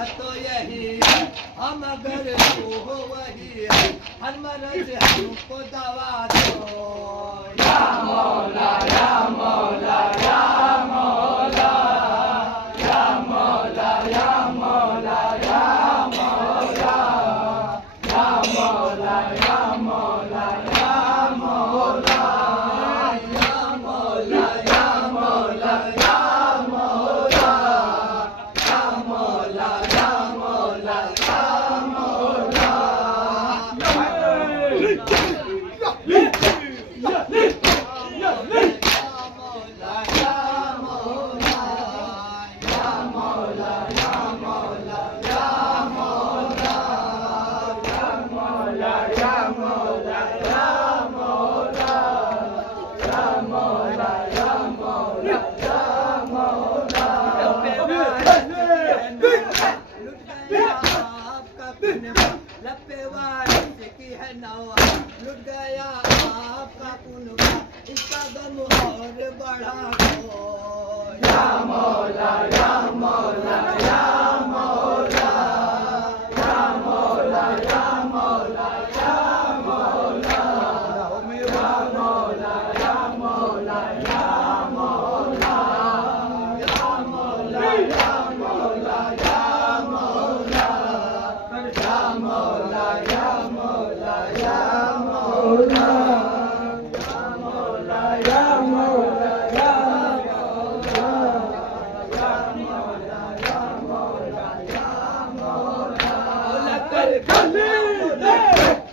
तो यही है, हम अगर तू हो वही है, हर मर्ज हमको दवा दो। या मौला या मौला या मौला या मौला या मौला या मौला या मौला या मौला या मौला या मौला या मौला या मौला या मौला या मौला या मौला। लुट गया आपका कुनबा, इसका गम और बढ़ा दो। या मौला या मौला या मौला या मौला या मौला या मौला या मौला या मौला या मौला या मौला या मौला या मौला या मौला या मौला या मौला या मौला या मौला या मौला कर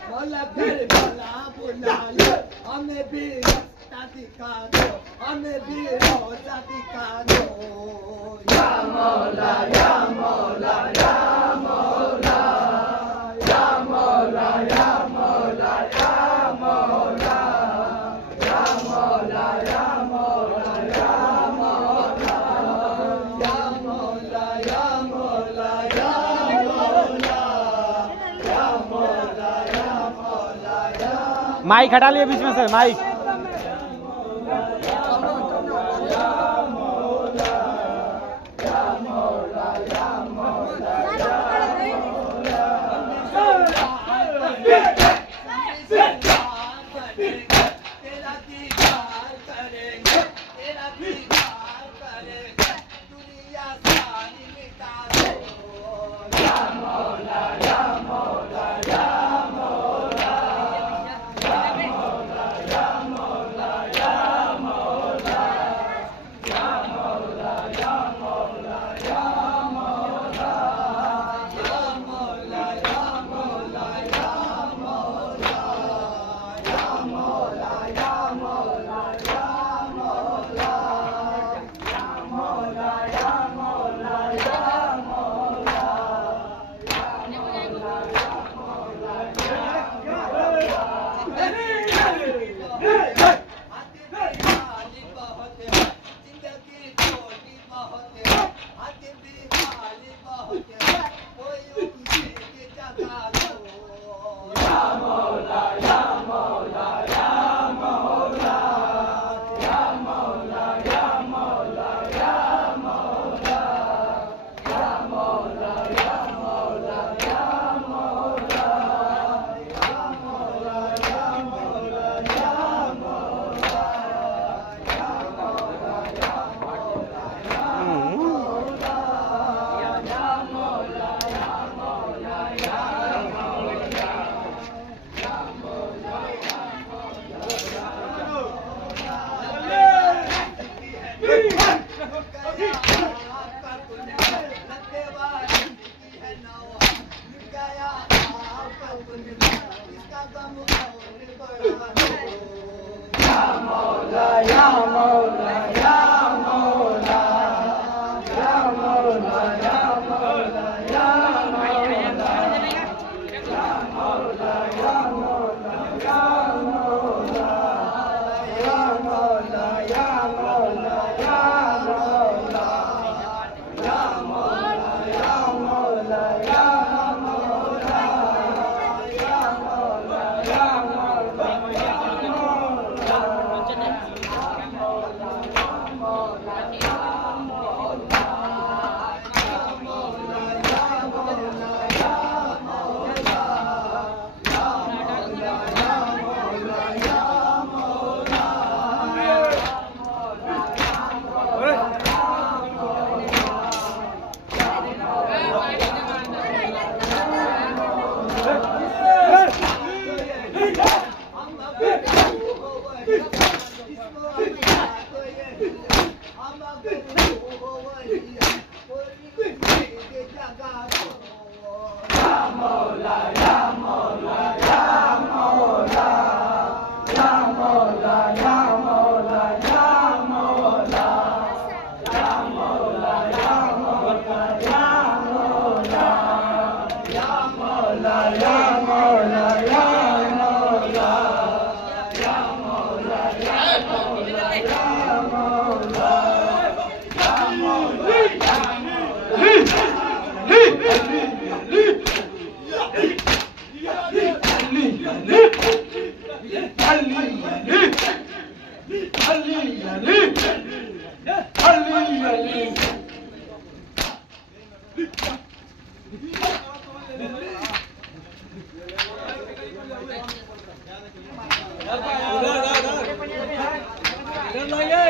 मौला कर भला बुला लो, हमें भी रास्ता दिखा दो, हमें भी रास्ता दिखा दो। या मौला या मौला या मौला या मौला या मौला या मौला या मौला या मौला या मौला या मौला या मौला या मौला या मौला या मौला या माइक हटा लिया बीच में से माइक। तेरा दीदार करेंगे, तेरा दीदार करेंगे, दुनिया सारी मिटा दो। या मौला या मौला या मौला या मौला या Ali, Ali, Ali, Ali, Ali. Ilan lagi?